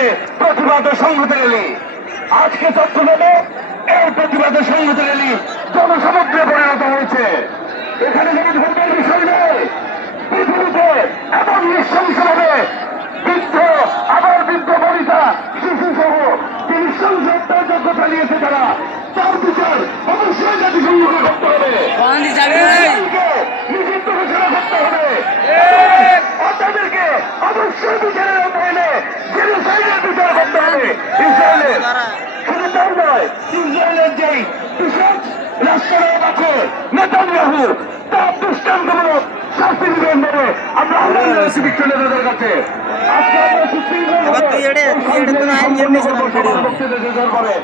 হচ্ছে প্রতিবাদ ও সংহতি র্যালি। আজকে চট্টগ্রামে এই প্রতিবাদ ও সংহতি র্যালি জনসমুদ্রে পরিণত হয়েছে। এখানে যদি ধর্মের বিষয় নয়, পৃথিবীতে এমন নৃশংসভাবে বৃদ্ধ, আবার বৃদ্ধ বনিতা, শিশু সহ যে নৃশংস হত্যাযজ্ঞ চালিয়েছে তারা, তার বিচার অবশ্যই জাতিসংঘকে করতে হবে, নিষিদ্ধ ঘোষণা করতে হবে। তাদেরকে অবশ্যই বিচারের আওতায় জেনোসাইডের বিচার করতে হবে। ইসরায়েলের শুধু তাই নয়, ইসরায়েলের যেই পিশাচ রাষ্ট্রনায়ক আছে নেতানিয়াহু, তার দৃষ্টান্তমূলক শাস্তি দিবেন বলে আমরা আহ্বান জানাচ্ছি বিশ্ব নেতাদের কাছে। আজকে আমরা সুশৃঙ্খলভাবে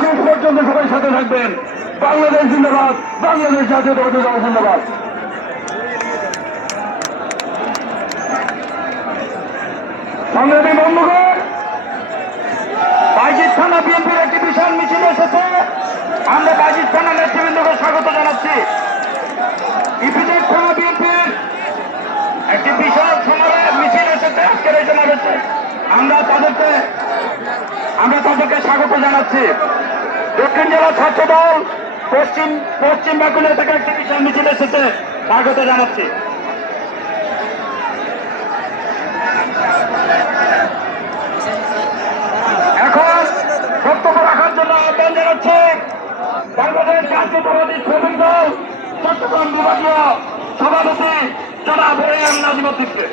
শেষ পর্যন্ত সবাই সাথে থাকবেন। বাংলাদেশ জিন্দাবাদ, বাংলাদেশ জাতীয়তাবাদী দল জিন্দাবাদ। সংগ্রামী বন্ধুগণ, বাইজিদ থানা বিএনপির একটি বিশাল মিছিল এসেছে। আমরা বাইজিদ থানা নেতৃবৃন্দকে স্বাগত জানাচ্ছি। ইপিজেড থানা বিএনপির একটি বিশাল মিছিল এসেছে আজকের এই সমাবেশে। আমরা তাদেরকে স্বাগত জানাচ্ছি। দক্ষিণ জেলা ছাত্র দল পশ্চিম বাঁকুড়া থেকে একটি বিশাল মিছিল এসেছে, স্বাগত জানাচ্ছি। এখন বক্তব্য রাখার জন্য আহ্বান জানাচ্ছে বাংলাদেশ জাতীয়তাবাদী শ্রমিক দল চট্টগ্রাম বিভাগীয় সভাপতি জনাব এ এম নাজিমুদ্দিনকে।